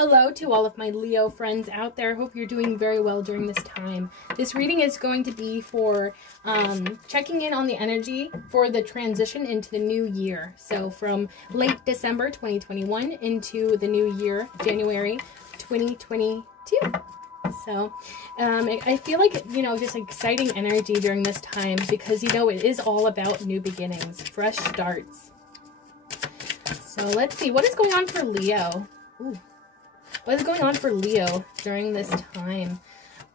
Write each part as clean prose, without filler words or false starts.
Hello to all of my Leo friends out there. Hope you're doing very well during this time. This reading is going to be for checking in on the energy for the transition into the new year. So from late December 2021 into the new year, January 2022. So I feel like, you know, just exciting energy during this time because, you know, it is all about new beginnings, fresh starts. So let's see, what is going on for Leo? Ooh. What is going on for Leo during this time,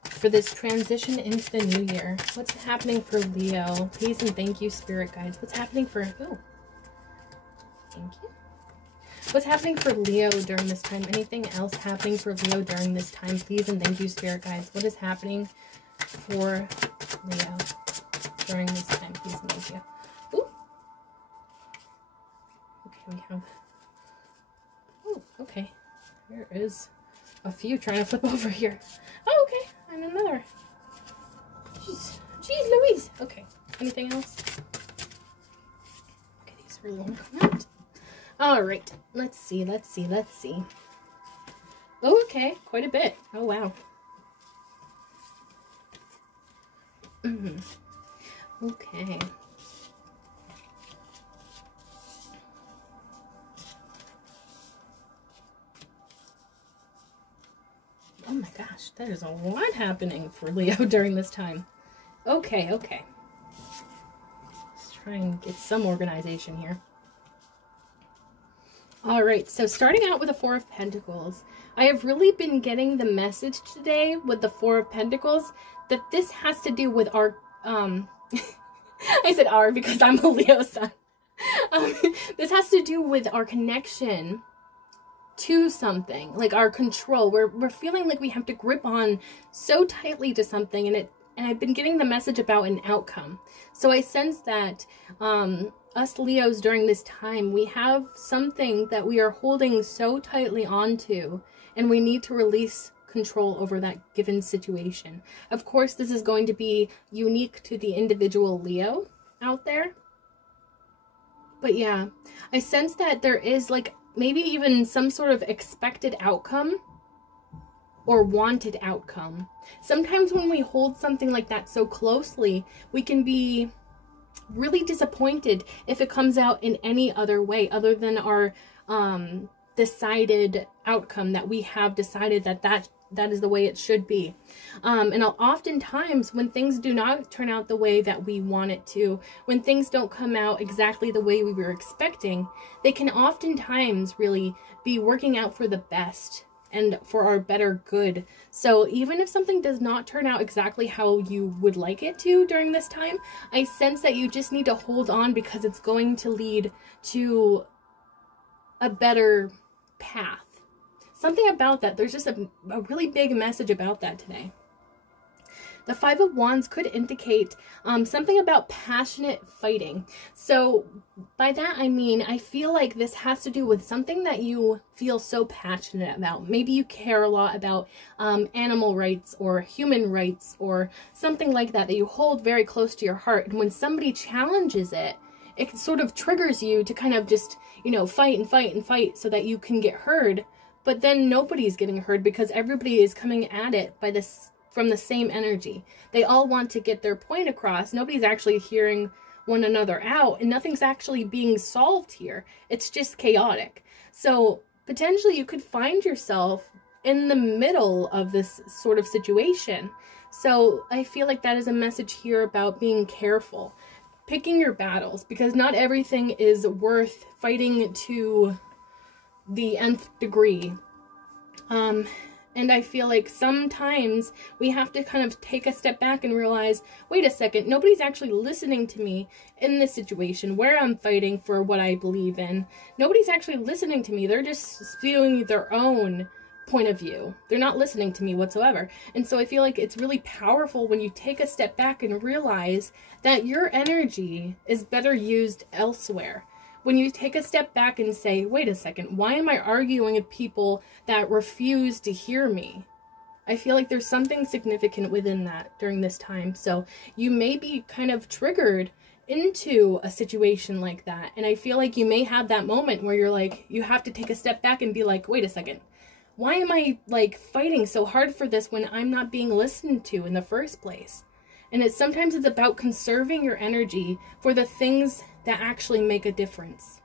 for this transition into the new year? What's happening for Leo? Please and thank you, spirit guides. What's happening for... Oh, thank you. What's happening for Leo during this time? Anything else happening for Leo during this time? Please and thank you, spirit guides. What is happening for Leo during this time? Please and thank you. Ooh. Okay, we have... Oh, okay. There is a few trying to flip over here. Oh, okay. And another. Jeez, Louise. Okay. Anything else? Okay, these really want to come out. All right. Let's see. Oh, okay. Quite a bit. Oh, wow. Okay. Oh my gosh, there's a lot happening for Leo during this time. Okay. Let's try and get some organization here. Alright, so starting out with the Four of Pentacles. I have really been getting the message today with the Four of Pentacles that this has to do with our, I said our because I'm a Leo sun. This has to do with our connection to something, like our control. We're feeling like we have to grip on so tightly to something, and I've been getting the message about an outcome. So I sense that us Leos during this time, we have something that we are holding so tightly onto, and we need to release control over that given situation. Of course, this is going to be unique to the individual Leo out there. But yeah, I sense that there is like maybe even some sort of expected outcome or wanted outcome. Sometimes when we hold something like that so closely, we can be really disappointed if it comes out in any other way other than our decided outcome that we have decided that is the way it should be. And oftentimes when things do not turn out the way that we want it to, when things don't come out exactly the way we were expecting, they can oftentimes really be working out for the best and for our better good. So even if something does not turn out exactly how you would like it to during this time, I sense that you just need to hold on because it's going to lead to a better path. Something about that. There's just a really big message about that today. The Five of Wands could indicate something about passionate fighting. So by that I mean, I feel like this has to do with something that you feel so passionate about. Maybe you care a lot about animal rights or human rights or something like that that you hold very close to your heart. And when somebody challenges it, it sort of triggers you to kind of just, you know, fight and fight and fight so that you can get heard. But then nobody's getting heard because everybody is coming at it by from the same energy. They all want to get their point across. Nobody's actually hearing one another out, and nothing's actually being solved here. It's just chaotic. So potentially you could find yourself in the middle of this sort of situation. So I feel like that is a message here about being careful, picking your battles, because not everything is worth fighting to the nth degree. And I feel like sometimes we have to kind of take a step back and realize, wait a second, nobody's actually listening to me in this situation where I'm fighting for what I believe in. Nobody's actually listening to me. They're just spewing their own point of view. They're not listening to me whatsoever. And so I feel like it's really powerful when you take a step back and realize that your energy is better used elsewhere. When you take a step back and say, wait a second, why am I arguing with people that refuse to hear me? I feel like there's something significant within that during this time. So you may be kind of triggered into a situation like that. And I feel like you may have that moment where you're like, you have to take a step back and be like, wait a second, Why am I like fighting so hard for this when I'm not being listened to in the first place? And sometimes it's about conserving your energy for the things that actually make a difference.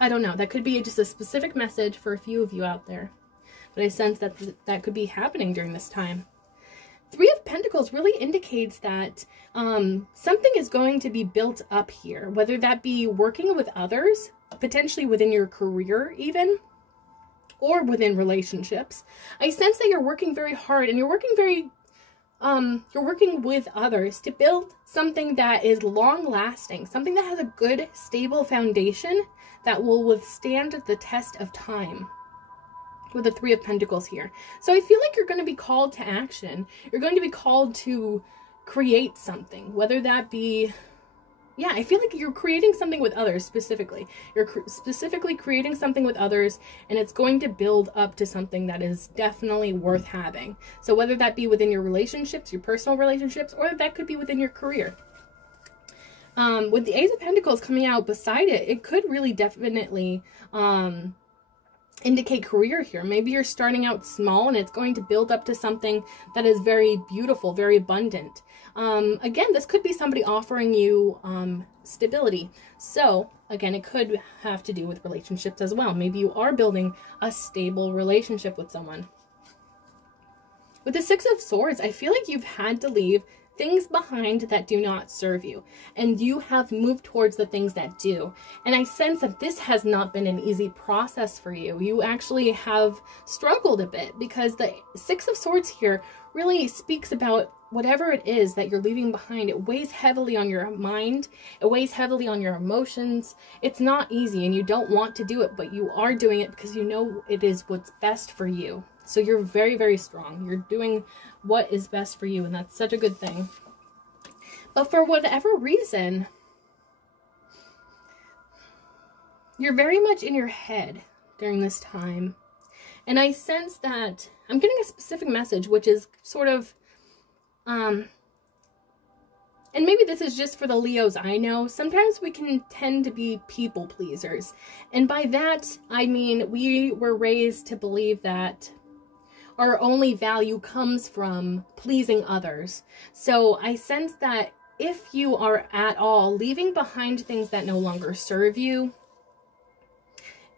I don't know. That could be just a specific message for a few of you out there. But I sense that that could be happening during this time. Three of Pentacles really indicates that something is going to be built up here, whether that be working with others, potentially within your career even, or within relationships. I sense that you're working very hard and you're working with others to build something that is long lasting, something that has a good, stable foundation that will withstand the test of time. With the Three of Pentacles here. So I feel like you're going to be called to action. You're going to be called to create something, whether that be, yeah, I feel like you're creating something with others specifically. You're specifically creating something with others, and it's going to build up to something that is definitely worth having. So whether that be within your relationships, your personal relationships, or that could be within your career. With the Ace of Pentacles coming out beside it, it could really definitely indicate career here. Maybe you're starting out small and it's going to build up to something that is very beautiful, very abundant. Again, this could be somebody offering you stability. So again, it could have to do with relationships as well. Maybe you are building a stable relationship with someone. With the Six of Swords, I feel like you've had to leave things behind that do not serve you, and you have moved towards the things that do. And I sense that this has not been an easy process for you. You actually have struggled a bit, because the Six of Swords here really speaks about whatever it is that you're leaving behind. It weighs heavily on your mind. It weighs heavily on your emotions. It's not easy and you don't want to do it, but you are doing it because you know it is what's best for you. So you're very, very strong. You're doing what is best for you, and that's such a good thing. But for whatever reason, you're very much in your head during this time. And I sense that I'm getting a specific message, which is sort of, and maybe this is just for the Leos I know, sometimes we can tend to be people pleasers. And by that, I mean, we were raised to believe that our only value comes from pleasing others. So I sense that if you are at all leaving behind things that no longer serve you,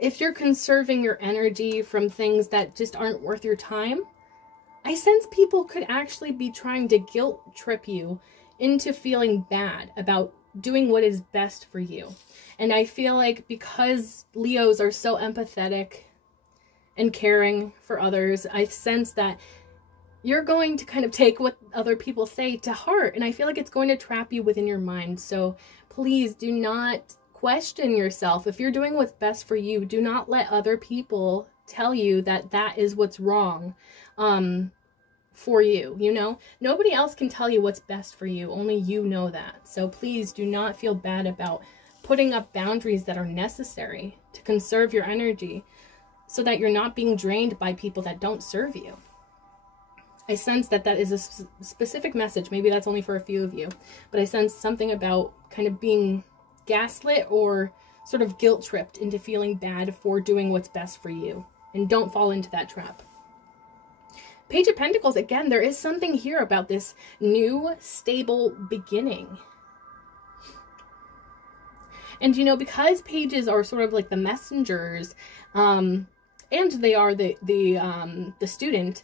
if you're conserving your energy from things that just aren't worth your time, I sense people could actually be trying to guilt trip you into feeling bad about doing what is best for you. And I feel like because Leos are so empathetic and caring for others, I sense that you're going to kind of take what other people say to heart, and I feel like it's going to trap you within your mind. So please do not question yourself. If you're doing what's best for you, do not let other people tell you that that is what's wrong for you. You know, nobody else can tell you what's best for you. Only you know that. So please do not feel bad about putting up boundaries that are necessary to conserve your energy, so that you're not being drained by people that don't serve you. I sense that that is a specific message. Maybe that's only for a few of you, but I sense something about kind of being gaslit or sort of guilt tripped into feeling bad for doing what's best for you. And don't fall into that trap. Page of Pentacles, again, there is something here about this new stable beginning. And you know, because pages are sort of like the messengers, and they are the student,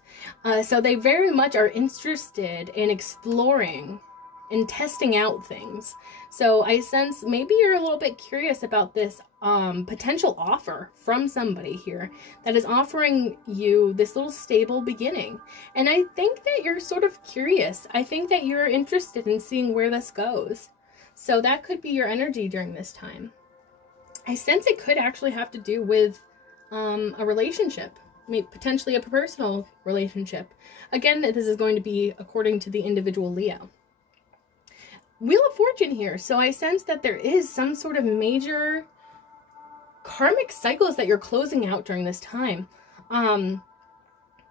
so they very much are interested in exploring and testing out things. So I sense maybe you're a little bit curious about this potential offer from somebody here that is offering you this little stable beginning. And I think that you're sort of curious. I think that you're interested in seeing where this goes. So that could be your energy during this time. I sense it could actually have to do with a relationship, maybe potentially a personal relationship. Again, this is going to be according to the individual Leo. Wheel of Fortune here. So I sense that there is some sort of major karmic cycles that you're closing out during this time. And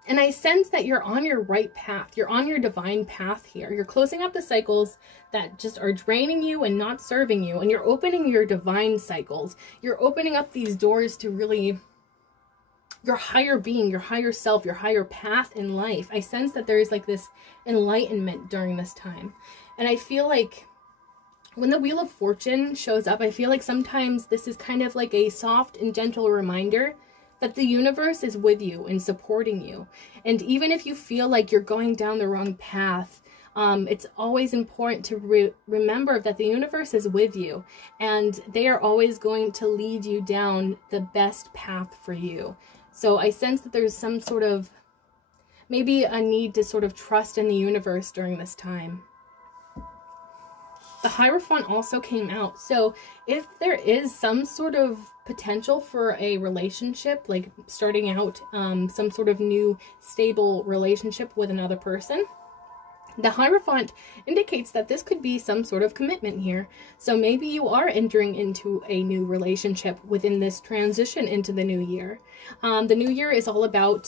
I sense that you're on your right path. You're on your divine path here. You're closing out the cycles that just are draining you and not serving you. And you're opening your divine cycles. You're opening up these doors to really your higher being, your higher self, your higher path in life. I sense that there is like this enlightenment during this time. And I feel like when the Wheel of Fortune shows up, I feel like sometimes this is kind of like a soft and gentle reminder that the universe is with you and supporting you. And even if you feel like you're going down the wrong path, it's always important to remember that the universe is with you, and they are always going to lead you down the best path for you. So I sense that there's some sort of, maybe a need to sort of trust in the universe during this time. The Hierophant also came out. So if there is some sort of potential for a relationship, like starting out some sort of new stable relationship with another person, the Hierophant indicates that this could be some sort of commitment here. So maybe you are entering into a new relationship within this transition into the new year. The new year is all about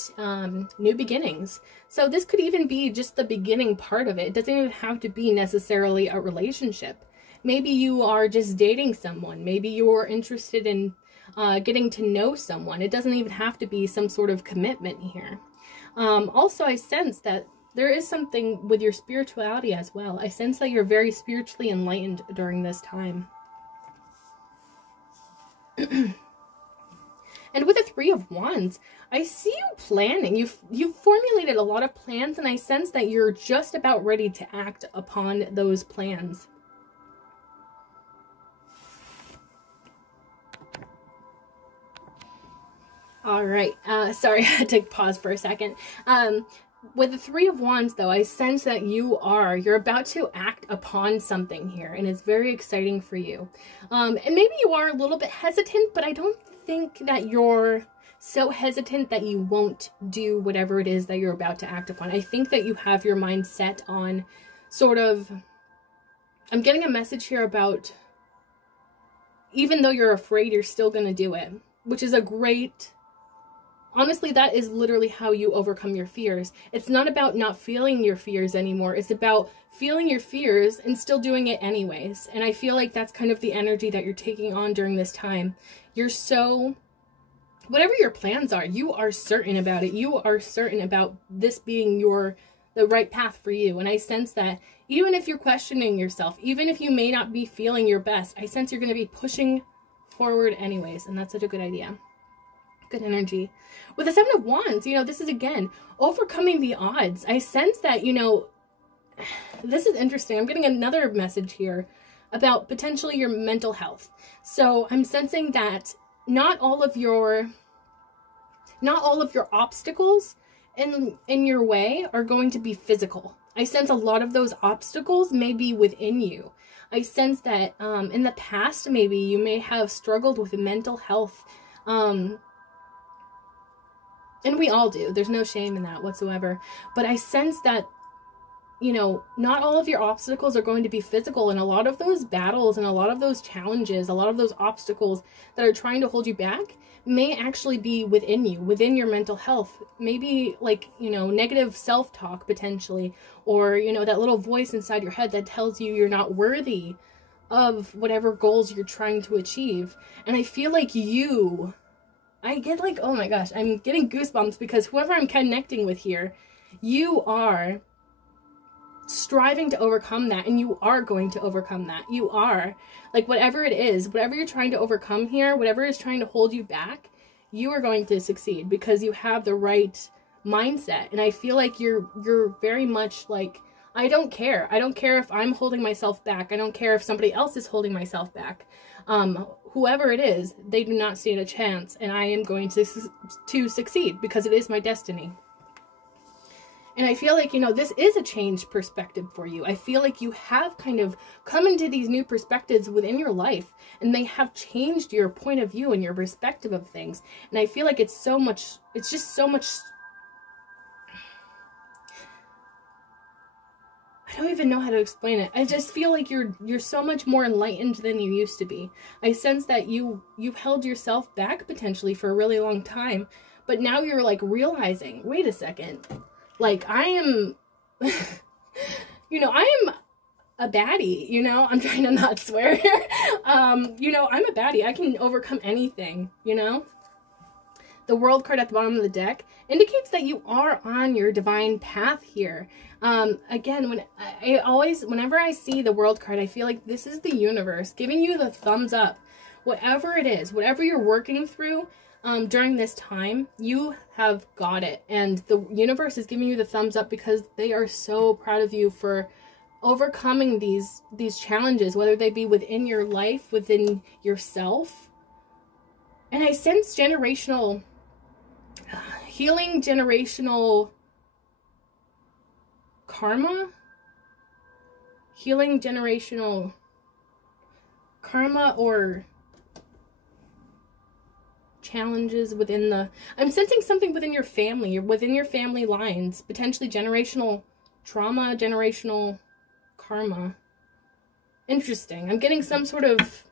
new beginnings. So this could even be just the beginning part of it. It doesn't even have to be necessarily a relationship. Maybe you are just dating someone. Maybe you're interested in getting to know someone. It doesn't even have to be some sort of commitment here. Also, I sense that there is something with your spirituality as well. I sense that you're very spiritually enlightened during this time. And with the Three of Wands, I see you planning. You've formulated a lot of plans, and I sense that you're just about ready to act upon those plans. All right. Sorry, I had to pause for a second. With the Three of Wands, though, I sense that you're about to act upon something here, and it's very exciting for you. And maybe you are a little bit hesitant, but I don't think that you're so hesitant that you won't do whatever it is that you're about to act upon. I think that you have your mind set on sort of, I'm getting a message here about, even though you're afraid, you're still going to do it, which is a great... Honestly, that is literally how you overcome your fears. It's not about not feeling your fears anymore. It's about feeling your fears and still doing it anyways. And I feel like that's kind of the energy that you're taking on during this time. You're so... Whatever your plans are, you are certain about it. You are certain about this being the right path for you. And I sense that even if you're questioning yourself, even if you may not be feeling your best, I sense you're going to be pushing forward anyways. And that's such a good idea. Good energy. With the Seven of Wands, this is again overcoming the odds. I sense that, this is interesting. I'm getting another message here about potentially your mental health. So I'm sensing that not all of your obstacles in your way are going to be physical. I sense a lot of those obstacles may be within you. I sense that in the past, maybe you may have struggled with mental health. And we all do. There's no shame in that whatsoever. But I sense that, not all of your obstacles are going to be physical. And a lot of those battles and a lot of those challenges, a lot of those obstacles that are trying to hold you back may actually be within you, within your mental health. Maybe like, negative self-talk potentially. Or, that little voice inside your head that tells you you're not worthy of whatever goals you're trying to achieve. And I feel like I get like, oh my gosh, I'm getting goosebumps because whoever I'm connecting with here, you are striving to overcome that, and you are going to overcome that. You are. Like, whatever it is, whatever you're trying to overcome here, whatever is trying to hold you back, you are going to succeed because you have the right mindset. And I feel like you're very much like, I don't care. I don't care if I'm holding myself back. I don't care if somebody else is holding myself back. Whoever it is, they do not stand a chance, and I am going to succeed because it is my destiny. And I feel like, this is a changed perspective for you. I feel like you have kind of come into these new perspectives within your life, and they have changed your point of view and your perspective of things. And I feel like it's just so much... I don't even know how to explain it. I just feel like you're so much more enlightened than you used to be. I sense that you've held yourself back potentially for a really long time, but now you're like realizing, wait a second, like I am, I am a baddie, I'm trying to not swear here. I'm a baddie. I can overcome anything, the World card at the bottom of the deck indicates that you are on your divine path here. Again, whenever I see the World card, I feel like this is the universe giving you the thumbs up. Whatever it is, whatever you're working through during this time, you have got it. And the universe is giving you the thumbs up because they are so proud of you for overcoming these challenges, whether they be within your life, within yourself. And I sense generational healing, generational karma, healing generational karma, or challenges within the, I'm sensing something within your family, or within your family lines, potentially generational trauma, generational karma. Interesting. I'm getting some sort of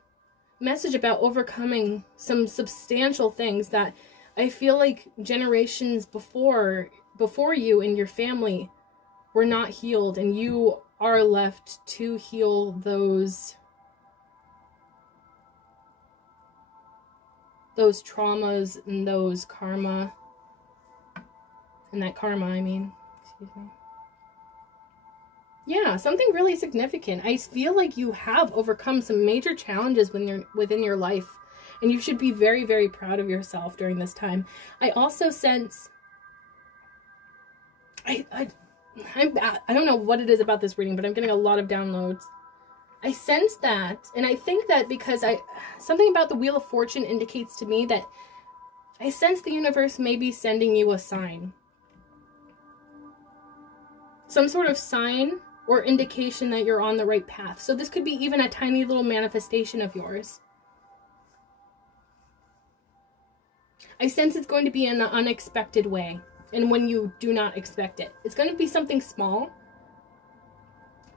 message about overcoming some substantial things that I feel like generations before you and your family were not healed, and you are left to heal those traumas and those karma, and that karma, I mean, excuse me. Yeah, something really significant. I feel like you have overcome some major challenges when you're within your life, and you should be very, very proud of yourself during this time. I also sense, I don't know what it is about this reading, but I'm getting a lot of downloads. I sense that, and I think that because something about the Wheel of Fortune indicates to me that I sense the universe may be sending you a sign. Some sort of sign or indication that you're on the right path. So this could be even a tiny little manifestation of yours. I sense it's going to be in an unexpected way, and when you do not expect it. It's going to be something small,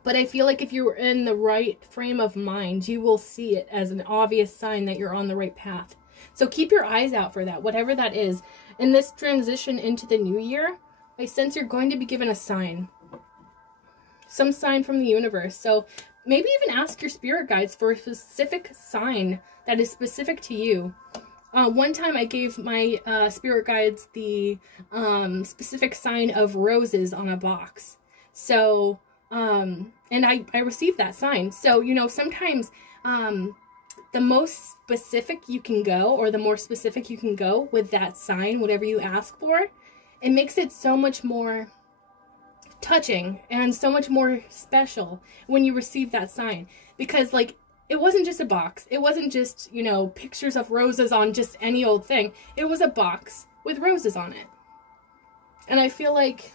but I feel like if you're in the right frame of mind, you will see it as an obvious sign that you're on the right path. So keep your eyes out for that, whatever that is. In this transition into the new year, I sense you're going to be given a sign. Some sign from the universe. So maybe even ask your spirit guides for a specific sign that is specific to you. One time I gave my spirit guides the specific sign of roses on a box. So, and I received that sign. So, you know, sometimes the most specific you can go, or the more specific you can go with that sign, whatever you ask for, it makes it so much more touching and so much more special when you receive that sign. Because, like, it wasn't just a box. It wasn't just, you know, pictures of roses on just any old thing. It was a box with roses on it. And I feel like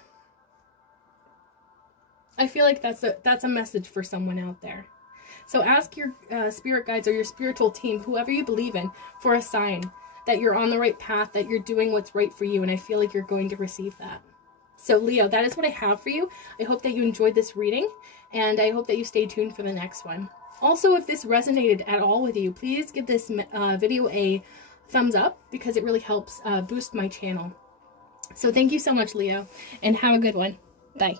that's a message for someone out there. So ask your spirit guides or your spiritual team, whoever you believe in, for a sign that you're on the right path, that you're doing what's right for you, and I feel like you're going to receive that. So Leo, that is what I have for you. I hope that you enjoyed this reading, and I hope that you stay tuned for the next one. Also, if this resonated at all with you, please give this video a thumbs up, because it really helps boost my channel. So thank you so much, Leo, and have a good one. Bye.